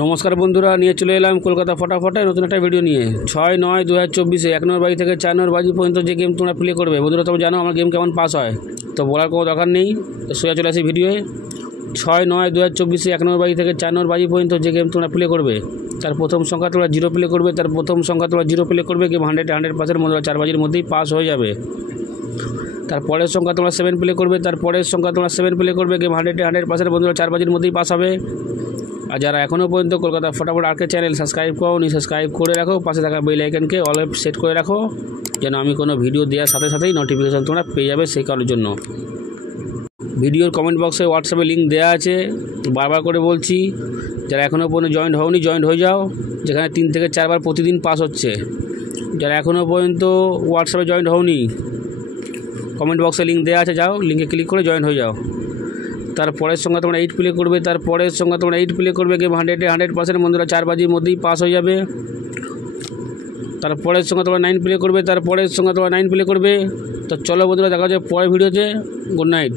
নমস্কার বন্ধুরা, নিয়ে চলে এলাম কলকাতা ফটাফটে নতুন একটা ভিডিও নিয়ে। 6/9/2024 1 নম্বর বাজি থেকে 4 নম্বর বাজি পর্যন্ত যে গেম তোমরা প্লে করবে। বন্ধুরা, তোমরা জানো আমার গেম কেমন পাস হয়, তো বলার কোনো দরকার নেই। সোজা চলে আসি ভিডিওয়ে। 6/9/2024 1 নম্বর বাজি থেকে 4 নম্বর বাজি পর্যন্ত যে গেম তোমরা প্লে করবে, তার প্রথম সংখ্যা তোমরা 0 প্লে করবে। তার প্রথম সংখ্যা তোমরা 0 প্লে করবে, গেম 100% বন্ধুরা 4 বাজির মধ্যেই পাস হয়ে যাবে। তার পরের সংখ্যা তোমরা 7 প্লে করবে। তার পরের সংখ্যা তোমরা 7 প্লে করবে, গেম 100% বন্ধুরা 4 বাজির মধ্যেই পাস হবে। আর যারা এখনও পর্যন্ত কলকাতা ফটাফট আরকে চ্যানেল সাবস্ক্রাইব করোনি, সাবস্ক্রাইব করে রাখো। পাশে থাকা বেল আইকনকে অল সেট করে রাখো, যেন আমি কোনো ভিডিও দেওয়ার সাথে সাথেই নোটিফিকেশান তোমরা পেয়ে যাবে। সেই কারণের জন্য ভিডিওর কমেন্ট বক্সে হোয়াটসঅ্যাপে লিঙ্ক দেওয়া আছে, বারবার করে বলছি। যারা এখনও পর্যন্ত জয়েন্ট হয়ে যাও, যেখানে 3 থেকে 4 বার প্রতিদিন পাস হচ্ছে। যারা এখনও পর্যন্ত হোয়াটসঅ্যাপে জয়েন্ট হওনি, কমেন্ট বক্সে লিঙ্ক দেওয়া আছে, যাও লিঙ্কে ক্লিক করে জয়েন হয়ে যাও। তারপরের সংখ্যা তোমরা 8 প্লে করবে। তারপরের সংখ্যা তোমরা 8 প্লে করবে, গেম 100% বন্ধুরা 4 বাজির মধ্যেই পাস হয়ে যাবে। তারপরের সংখ্যা তোমরা 9 প্লে করবে। তারপরের সংখ্যা তোমরা 9 প্লে করবে। তো চলো বন্ধুরা, দেখা যাচ্ছে পরের ভিডিওতে। Good night.